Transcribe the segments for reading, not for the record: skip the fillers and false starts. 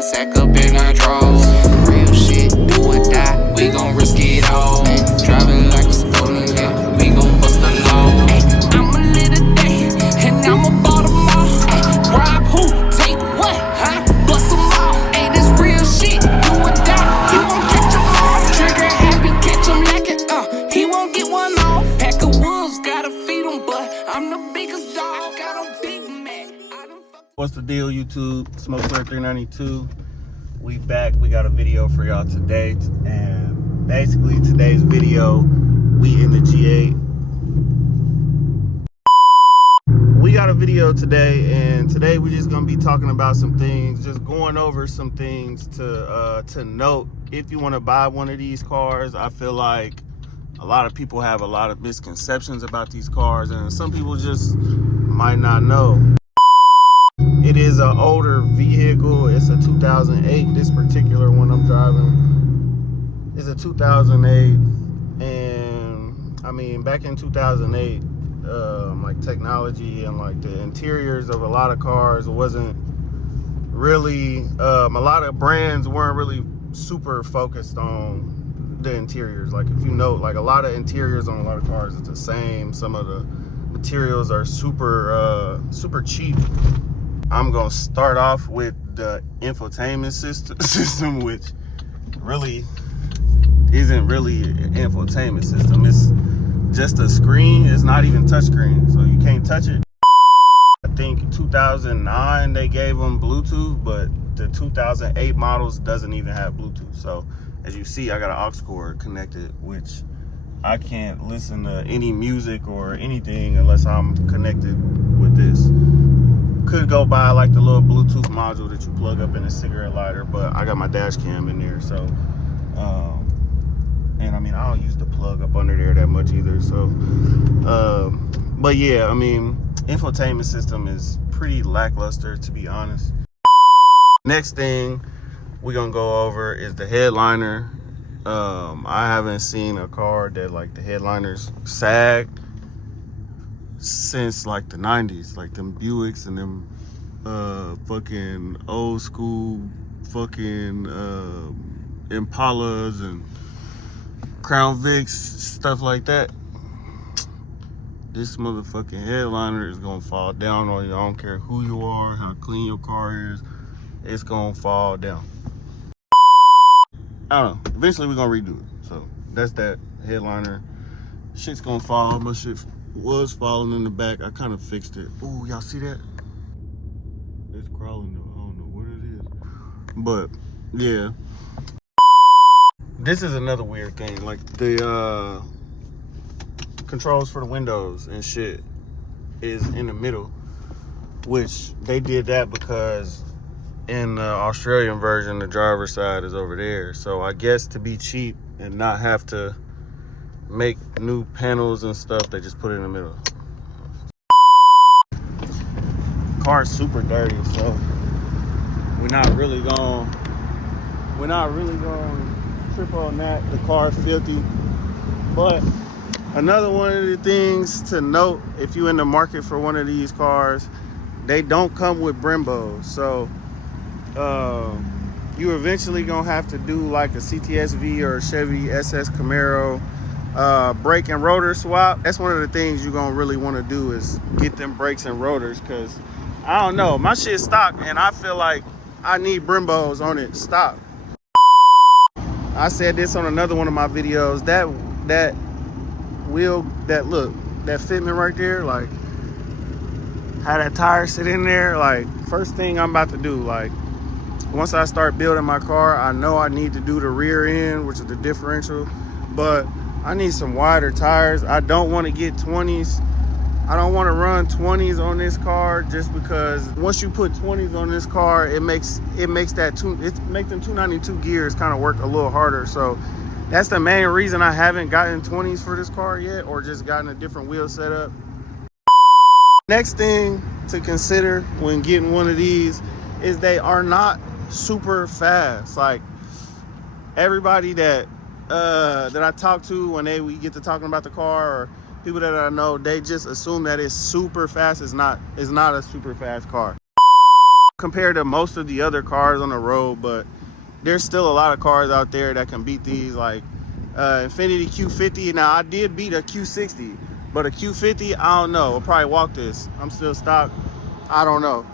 Sack up in our drawers. Real shit, do or die, we gon' risk it all. Driving like a stolen cat, we gon' bust the law. I'm a little day, and I'm about them all. Rob who, take what, huh? Bust them all. This real shit, do or die, he won't catch them all. Trigger happy, catch him lacking, he won't get one off. Pack of wolves, gotta feed them, but I'm the biggest dog. I got a Big Mac. What's the deal, YouTube? Smokesquare 392. We back. We got a video for y'all today, and basically today's video, we in the G8. We got a video today, and today we're just gonna be talking about some things, just going over some things to note if you want to buy one of these cars. I feel like a lot of people have a lot of misconceptions about these cars, and some people just might not know. It is an older vehicle. It's a 2008. This particular one I'm driving is a 2008, and I mean, back in 2008, like technology and like the interiors of a lot of cars wasn't really, a lot of brands weren't really super focused on the interiors. Like if you note, like a lot of interiors on a lot of cars is the same. Some of the materials are super cheap. I'm gonna start off with the infotainment system, which really isn't really an infotainment system. It's just a screen. It's not even touchscreen, so you can't touch it. I think 2009 they gave them Bluetooth, but the 2008 models doesn't even have Bluetooth. So as you see, I got an aux cord connected, which I can't listen to any music or anything unless I'm connected with this. Could go buy like the little Bluetooth module that you plug up in a cigarette lighter, but I got my dash cam in there, so and I mean, I don't use the plug up under there that much either, so but yeah, I mean, infotainment system is pretty lackluster, to be honest. Next thing we're gonna go over is the headliner. I haven't seen a car that like the headliners sag since like the 90s, like them Buicks and them fucking old school fucking Impalas and Crown Vics, stuff like that. This motherfucking headliner is gonna fall down on you. I don't care who you are, how clean your car is, it's gonna fall down. I don't know, eventually we're gonna redo it. So that's that headliner. Shit's gonna fall. My shit was falling in the back. I kind of fixed it. Ooh, y'all see that? It's crawling though. I don't know what it is. But yeah. This is another weird thing. Like the controls for the windows and shit is in the middle, which they did that because in the Australian version, the driver's side is over there. So I guess to be cheap and not have to make new panels and stuff, they just put it in the middle. Car's super dirty, so we're not really gonna trip on that. The car's filthy. But another one of the things to note, if you're in the market for one of these cars, they don't come with Brembos. So you eventually gonna have to do like a CTSV or a Chevy SS Camaro brake and rotor swap. That's one of the things you're gonna really want to do, is get them brakes and rotors, because I don't know, my shit's stock and I feel like I need Brembos on it stock. I said this on another one of my videos, that wheel, that fitment right there, like how that tire sit in there, like first thing I'm about to do, like once I start building my car, I know I need to do the rear end, which is the differential, but I need some wider tires. I don't want to get 20s. I don't want to run 20s on this car, just because once you put 20s on this car, it makes them 292 gears kind of work a little harder. So that's the main reason I haven't gotten 20s for this car yet, or just gotten a different wheel setup. Next thing to consider when getting one of these is they are not super fast. Like everybody that I talk to when we get to talking about the car, or people that I know, they just assume that it's super fast. It's not a super fast car compared to most of the other cars on the road, but there's still a lot of cars out there that can beat these, like Infiniti Q50. Now I did beat a Q60, but a Q50, I don't know. I'll probably walk this. I'm still stock. I don't know.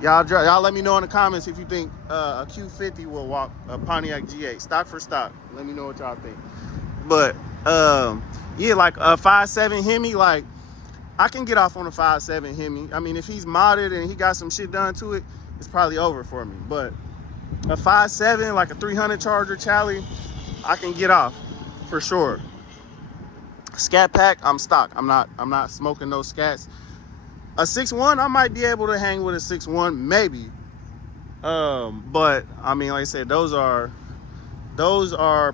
Y'all let me know in the comments if you think a Q50 will walk a Pontiac G8, stock for stock. Let me know what y'all think. But yeah, like a 5.7 Hemi, like I can get off on a 5.7 Hemi. I mean, if he's modded and he got some shit done to it, it's probably over for me. But a 5.7, like a 300 Charger Chally, I can get off for sure. Scat Pack, I'm stock. I'm not smoking no scats. A 6.1, I might be able to hang with a 6.1, maybe. But I mean, like I said, those are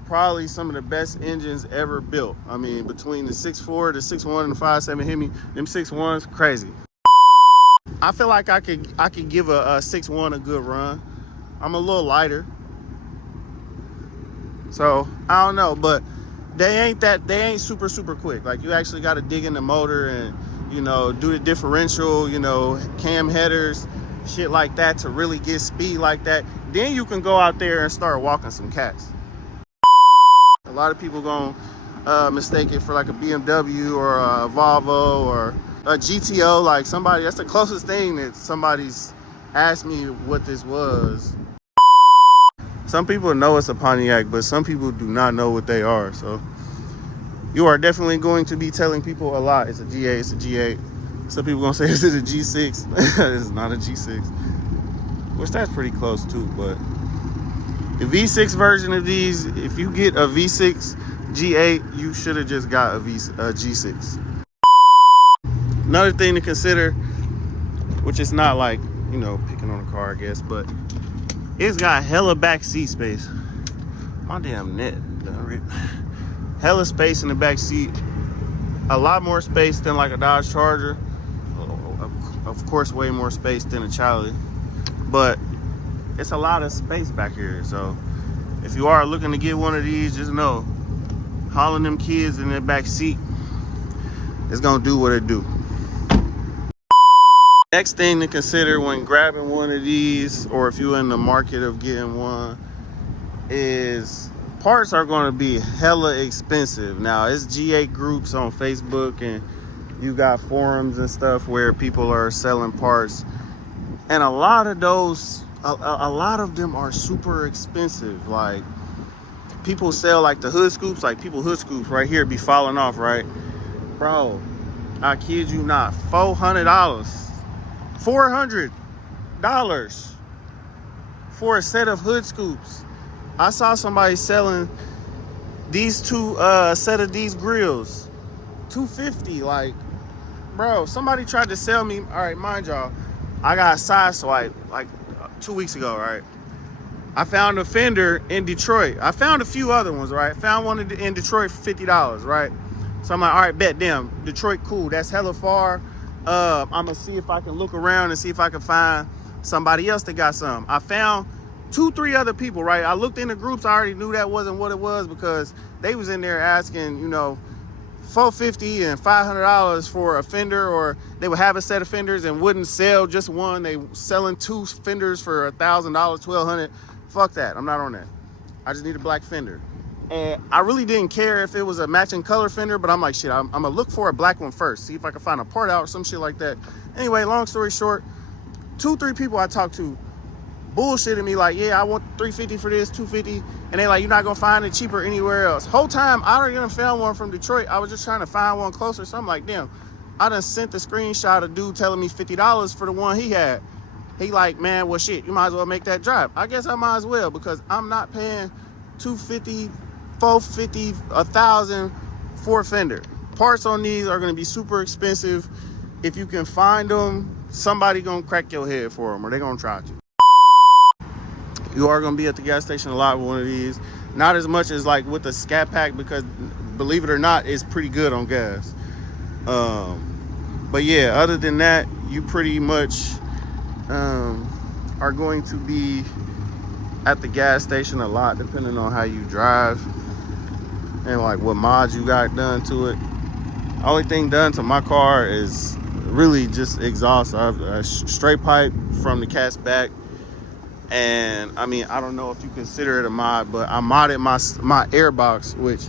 probably some of the best engines ever built. I mean, between the 6.4, the 6.1, and the 5.7 Hemi, them 6.1s, crazy. I feel like I could give a 6.1 a good run. I'm a little lighter, so I don't know, but they ain't super quick. Like you actually got to dig in the motor and, you know, do the differential, you know, cam headers, shit like that to really get speed like that. Then you can go out there and start walking some cats. A lot of people gonna mistake it for like a BMW or a Volvo or a GTO. Like somebody, that's the closest thing that somebody's asked me what this was. Some people know it's a Pontiac, but some people do not know what they are. So you are definitely going to be telling people a lot. It's a G8, it's a G8. Some people gonna say this is a G6. This is not a G6. Which that's pretty close too, but the V6 version of these, if you get a V6 G8, you should have just got a G6. Another thing to consider, which is not like, you know, picking on a car, I guess, but it's got hella back seat space. My damn net done ripped. Hella space in the back seat. A lot more space than like a Dodge Charger. Of course, way more space than a Chally. But it's a lot of space back here. So if you are looking to get one of these, just know, hauling them kids in their back seat, it's gonna do what it do. Next thing to consider when grabbing one of these, or if you're in the market of getting one, is parts are going to be hella expensive. Now, it's G8 groups on Facebook, and you got forums and stuff where people are selling parts, and a lot of those, a lot of them are super expensive. Like people sell like the hood scoops, like people hood scoops right here be falling off, right? Bro, I kid you not, $400 for a set of hood scoops. I saw somebody selling these two set of these grills, $250. Like, bro, somebody tried to sell me. All right, mind y'all, I got a side swipe like 2 weeks ago, right? I found a fender in Detroit. I found a few other ones, right? Found one in Detroit for $50, right? So I'm like, all right, bet, damn, Detroit, cool. That's hella far. I'm gonna see if I can look around and see if I can find somebody else that got some. I found 2-3 other people, right? I looked in the groups. I already knew that wasn't what it was because they was in there asking, you know, $450 and $500 for a fender, or they would have a set of fenders and wouldn't sell just one. They selling 2 fenders for $1,000, $1,200. Fuck that. I'm not on that. I just need a black fender. And I really didn't care if it was a matching color fender, but I'm like, shit, I'm gonna look for a black one first, see if I can find a part out or some shit like that. Anyway, long story short, 2-3 people I talked to bullshitted me like, yeah, I want $350 for this, $250, and they like, you're not gonna find it cheaper anywhere else. Whole time I already done found one from Detroit. I was just trying to find one closer. So I'm like, damn, I done sent the screenshot of dude telling me $50 for the one he had. He like, man, well shit, you might as well make that drive. I guess I might as well, because I'm not paying $250, $450, $1,000 for a fender. Parts on these are gonna be super expensive. If you can find them, somebody gonna crack your head for them, or they gonna try to. You are gonna be at the gas station a lot with one of these. Not as much as like with the Scat Pack, because believe it or not, it's pretty good on gas. But yeah, other than that, you pretty much are going to be at the gas station a lot, depending on how you drive and like what mods you got done to it. Only thing done to my car is really just exhaust. I have a straight pipe from the cast back, and I mean, I don't know if you consider it a mod, but I modded my airbox, which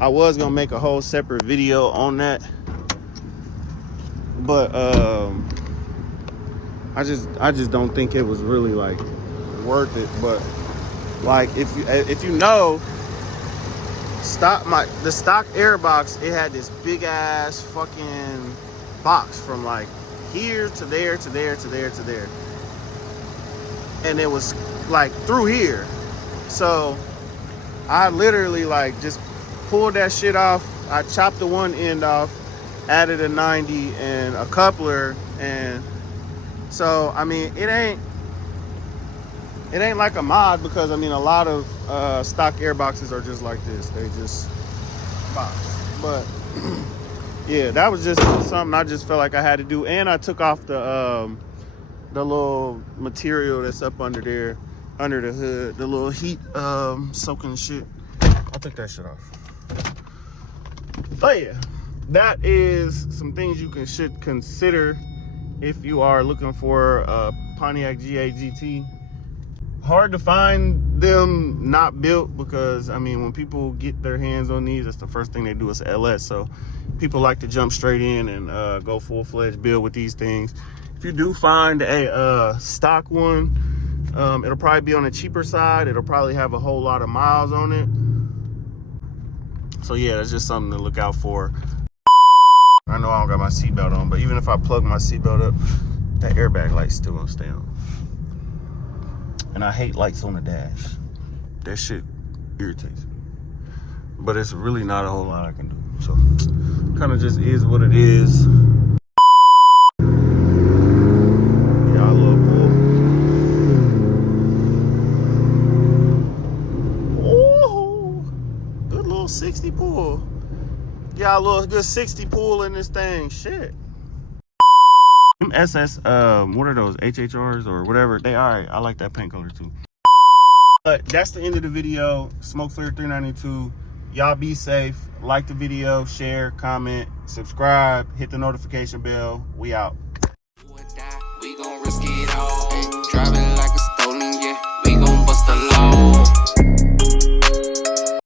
I was gonna make a whole separate video on that, but I just don't think it was really like worth it. But like if you know, the stock airbox, it had this big ass fucking box from like here to there to there to there to there, and it was like through here. So I literally like just pulled that shit off. I chopped the one end off, added a 90 and a coupler, and so I mean it ain't like a mod, because I mean a lot of stock airboxes are just like this. They just box. But yeah, that was just something I just felt like I had to do. And I took off the little material that's up under there, under the hood, the little heat soaking shit. I took that shit off. But yeah, that is some things you should consider if you are looking for a Pontiac GA GT. Hard to find them not built, because I mean when people get their hands on these, that's the first thing they do is LS. So people like to jump straight in and go full-fledged build with these things. If you do find a stock one, it'll probably be on the cheaper side. It'll probably have a whole lot of miles on it. So yeah, that's just something to look out for. I know I don't got my seatbelt on, but even if I plug my seatbelt up, that airbag light's still gonna stay on. And I hate lights on the dash. That shit irritates me. But it's really not a whole lot I can do. So kind of just is what it is. Yeah, I love pull. Ooh, good little 60 pull. Yeah, a little good 60 pull in this thing. Shit. SS, what are those, HHRs or whatever? They all right. I like that paint color too. But that's the end of the video. Smoke Clear 392. Y'all be safe. Like the video, share, comment, subscribe, hit the notification bell. We out. We gon' risk it.